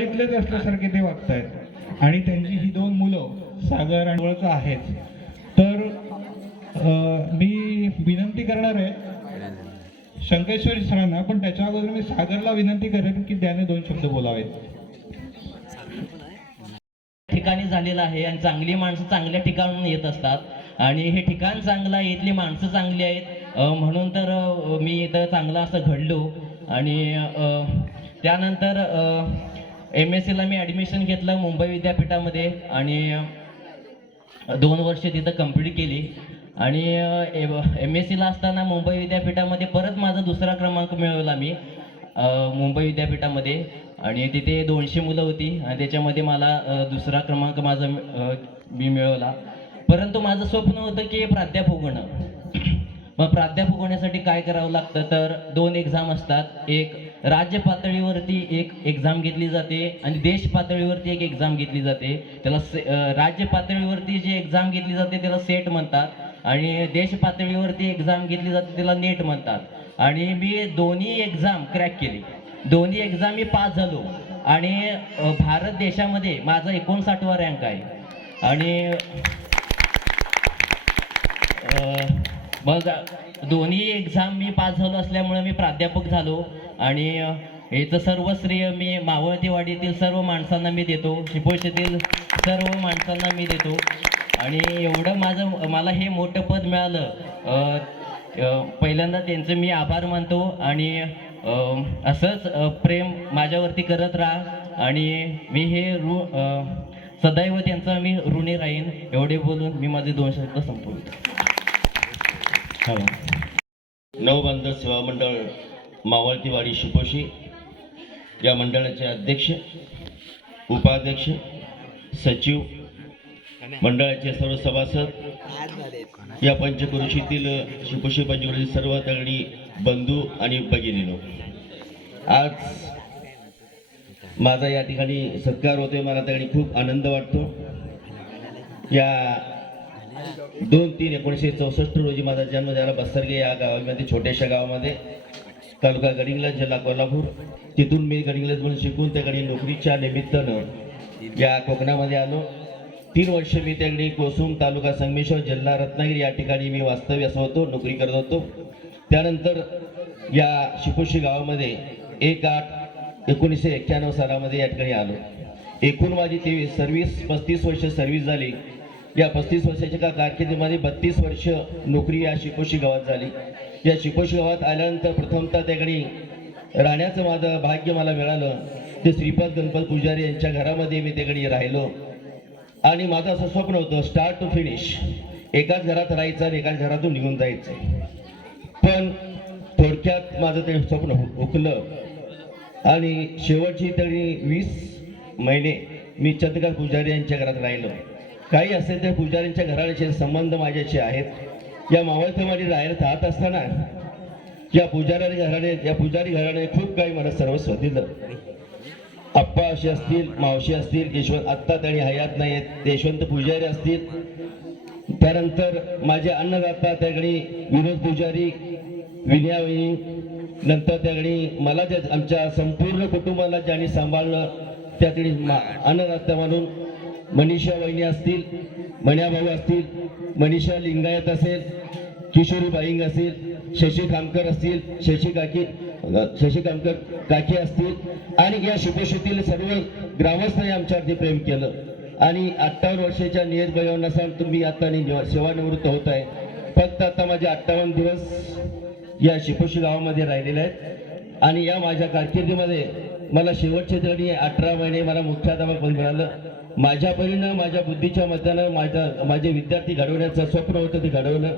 इथलेच असल्यासारखे ते वागतायत आणि त्यांची ही दोन मुलं सागर आणि वळचं आहेत. तर मी विनंती करणार आहे शंकेश्वरी सरांना, पण त्याच्या अगोदर मी सागरला विनंती करेन की त्याने दोन शब्द बोलावेत. ठिकाणी झालेलं आहे आणि चांगली माणसं चांगल्या ठिकाणून येत असतात आणि हे ठिकाण चांगलं आहे, इथली माणसं चांगली आहेत, म्हणून तर मी इथं चांगलं असं घडलो. आणि त्यानंतर MSc ला मी ॲडमिशन घेतलं मुंबई विद्यापीठामध्ये आणि 2 वर्ष तिथं कंप्लीट केली. आणि MSc ला असताना मुंबई विद्यापीठामध्ये परत माझा दुसरा क्रमांक मिळवला मी मुंबई विद्यापीठामध्ये आणि तिथे 200 मुलं होती आणि त्याच्यामध्ये मला दुसरा क्रमांक माझा मी मिळवला. परंतु माझं स्वप्न होतं की प्राध्यापक होणं. मग प्राध्यापक होण्यासाठी काय करावं लागतं तर 2 एक्झाम असतात. एक राज्य पातळीवरती एक एक्झाम घेतली जाते आणि देश पातळीवरती एक एक्झाम घेतली जाते. त्याला राज्य पातळीवरती जी एक्झाम घेतली जाते त्याला सेट म्हणतात आणि देश पातळीवरती एक्झाम घेतली जाते त्याला नेट म्हणतात. आणि मी दोन्ही एक्झाम क्रॅक केली, दोन्ही एक्झाम मी पास झालो आणि भारत देशामध्ये माझा 59वा रँक आहे. आणि मग दोन्ही एक्झाम मी पास झालो असल्यामुळे मी प्राध्यापक झालो आणि याचं सर्व श्रेय मी मावळतीवाडीतील सर्व माणसांना मी देतो, शिपोशीतील सर्व माणसांना मी देतो. आणि एवढं मला हे मोठं पद मिळालं, पहिल्यांदा त्यांचं मी आभार मानतो. आणि असंच प्रेम माझ्यावरती करत राहा आणि मी हे सदैव त्यांचा मी ऋणी राहीन. एवढे बोलून मी माझे 2 शब्द संपवतो. नवबांध सेवा मंडळ मावळतीवाडी शिपोशी या मंडळाचे अध्यक्ष, उपाध्यक्ष, सचिव, मंडळाचे सर्व सभासद, या पंचक्रोशीतील शिपोशी पंचक्रोशीतील सर्व तगडी बंधू आणि भगिनीनो, आज माझा या ठिकाणी सत्कार होतोय. मला तगडी खूप आनंद वाटतो. या 2/3/1964 रोजी माझा जन्म झाला बसरगे या गावामध्ये, छोट्याशा गावामध्ये, तालुका गडिंग्लज, जिल्हा कोल्हापूर. तिथून मी गडिंग्लज म्हणून शिकून त्याकडे नोकरीच्या निमित्तानं या कोकणामध्ये आलो. 3 वर्ष मी त्याकडे कोसुम, तालुका संगमेश्वर, जिल्हा रत्नागिरी या ठिकाणी मी वास्तव्यास होतो, नोकरी करत होतो. त्यानंतर या शिपोशी गावामध्ये 1/8/1991 सालामध्ये या ठिकाणी आलो. एकूण माझी 35 वर्ष सर्व्हिस झाली. या 35 वर्षाच्या कारकिर्दीमध्ये 32 वर्ष नोकरी या शिपोशी गावात झाली. या शिपोशी गावात आल्यानंतर प्रथमतः त्याकडे राहण्याचं माझं भाग्य मला मिळालं. ते श्रीपाद गणपत पुजारी यांच्या घरामध्ये मी त्याकडे राहिलो. आणि माझं असं स्वप्न होतं स्टार्ट टू फिनिश, एकाच घरात राहायचं आणि एकाच घरातून निघून जायचं. पण थोडक्यात माझं ते स्वप्न हुकलं आणि शेवटची तरी 20 महिने मी चंद्रकांत पुजारी यांच्या घरात राहिलो. काही असेल तर पुजाऱ्यांच्या घराण्याचे संबंध माझ्याशी आहेत. या मावळतीवाडी राहत असताना या पुजारी घराणे खूप काही मला सर्वस्व दिलं. आप्पा असे असतील, मावशी असतील, यशवंत आत्ता त्यांनी हयात नाहीत, यशवंत पुजारी असतील. त्यानंतर माझे अन्नदाता त्याकडे विनोद पुजारी, विनयावहिनी. नंतर त्याकडे मला आमच्या संपूर्ण कुटुंबाला ज्यांनी सांभाळलं त्याकडे अन्नदाता म्हणून मनीषा वहिनी असतील, मण्याभाऊ असतील, मनीषा लिंगायत असेल, किशोरी बाईंग असेल, शशी खामकर असतील, शशी खामकर काकी असतील. आणि या शिपोशीतील सर्व ग्रामस्थांनी आमच्यावरती प्रेम केलं. आणि 58 वर्षाच्या नियत वयोनुसार तुम्ही आता सेवानिवृत्त होत आहे. फक्त आता माझे 58 दिवस या शिपोशी गावामध्ये राहिलेले आहेत. आणि या माझ्या कारकिर्दीमध्ये मला शेवटचे तरी 18 महिने मला मुख्याध्यापक पद मिळालं. माझ्या परीनं, माझ्या बुद्धीच्या मतानं माझे विद्यार्थी घडवण्याचं स्वप्न होतं ते घडवलं.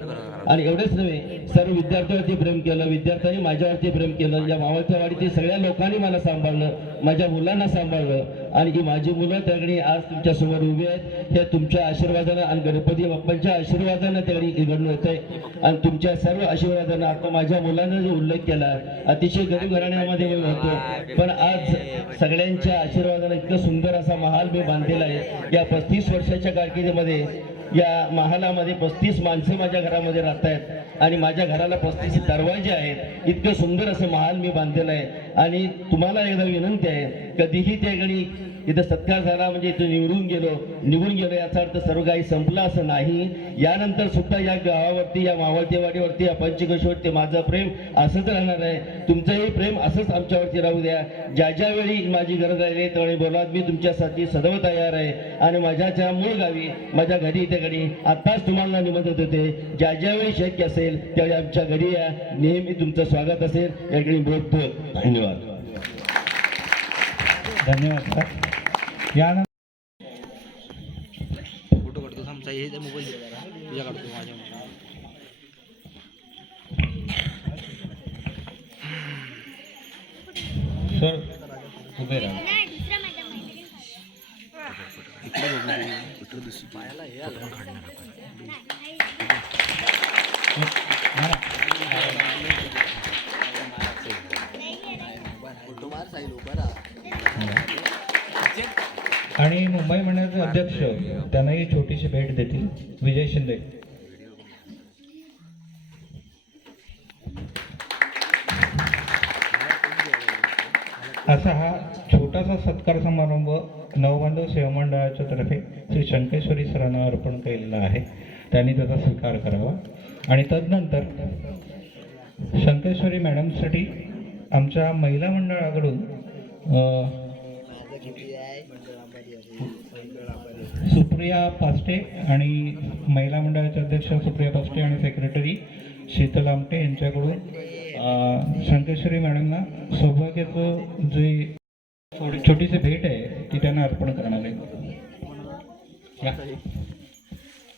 आणि एवढेच नव्हे, सर्व विद्यार्थ्यांवरती प्रेम केलं, विद्यार्थ्यांनी माझ्यावरती प्रेम केलं. या मावळतीवाडीतील सगळ्या लोकांनी मला सांभाळलं, माझ्या मुलांना सांभाळलं. आणि ही माझी मुलं त्याकडे आज तुमच्यासमोर उभी आहेत. हे तुमच्या आशीर्वादानं आणि गणपती बाप्पांच्या आशीर्वादानं त्याकडे घडून येत आहे. आणि तुमच्या सर्व आशीर्वादानं आता माझ्या मुलांना जो उल्लेख केला, अतिशय गरीब घराण्यामध्ये मी होतो, पण आज सगळ्यांच्या आशीर्वादानं इतकं सुंदर असा महाल मी बांधलेला आहे. या 35 वर्षाच्या कारकिर्दीमध्ये या महालामध्ये 35 माणसे माझ्या घरामध्ये राहत आहेत आणि माझ्या घराला 35 दरवाजे आहेत. इतकं सुंदर असं महाल मी बांधलेलं आहे. आणि तुम्हाला एकदा विनंती आहे, कधीही त्या ठिकाणी इथं सत्कार झाला म्हणजे इथं निघून गेलो याचा अर्थ सर्व काही संपलं असं नाही. यानंतर सुद्धा या गावावरती, या मावळतेवाडीवरती, या पंचक्रोशीवरती माझं प्रेम असंच राहणार आहे. तुमचंही प्रेम असंच आमच्यावरती राहू द्या. ज्या ज्यावेळी माझी गरज आहे त्यावेळी बोला, मी तुमच्यासाठी सदैव तयार आहे. आणि माझ्या मूळ गावी, माझ्या घरी त्या घडी आत्ताच तुम्हाला निमंत्रित होते. ज्या ज्यावेळी शक्य असेल त्यावेळी आमच्या घरी या. नेहमी तुमचं स्वागत असेल. या ठिकाणी बहुत बहुत धन्यवाद. धन्यवाद सर. यानंतर फोटो काढतो आमचा हे मोबाईल तुझ्या काढतो माझ्या सर उभे राहा. इकडे बघू कुठं दिसतो पायाला हे आलं काढणार फोटो मार साईल उभा राहा. आणि मुंबई मंडळाचे अध्यक्ष त्यांनाही छोटीशी भेट देतील. विजय शिंदे. असा हा छोटासा सत्कार समारंभ नवबांधव सेवा मंडळाच्या तर्फे श्री शंकेश्वरी सरांना अर्पण केलेला आहे. त्यांनी त्याचा स्वीकार करावा. आणि तदनंतर शंकेश्वरी मॅडमसाठी आमच्या महिला मंडळाकडून सुप्रिया पास्टे आणि महिला मंडळाचे अध्यक्ष सुप्रिया पास्टे आणि सेक्रेटरी शीतल आमटे यांच्याकडून शंकेश्वरी मॅडमना सौभाग्याचं जे छोटीशी भेट आहे ती त्यांना अर्पण करणार आहे.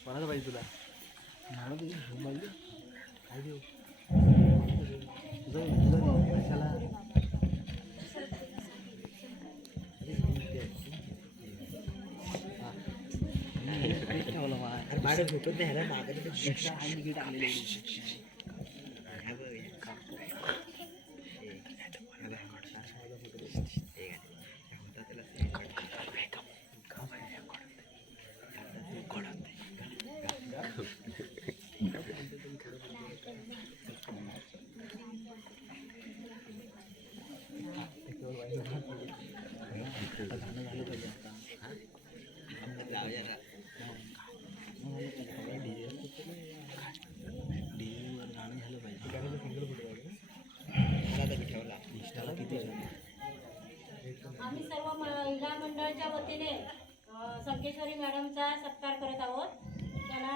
कोणाचं पाहिजे तुला आम्ही सर्व महिला मंडळाच्या वतीने संकेश्वरी मॅडमचा सत्कार करत आहोत. त्याला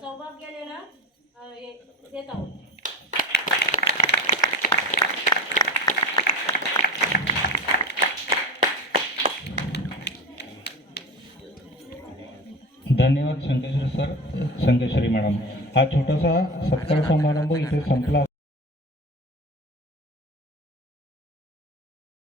सौभाग्य देत आहोत. धन्यवाद शंकेश्वरी सर, शंकेश्वरी मॅडम. हा छोटासा सत्कार समारंभ इथे संपला.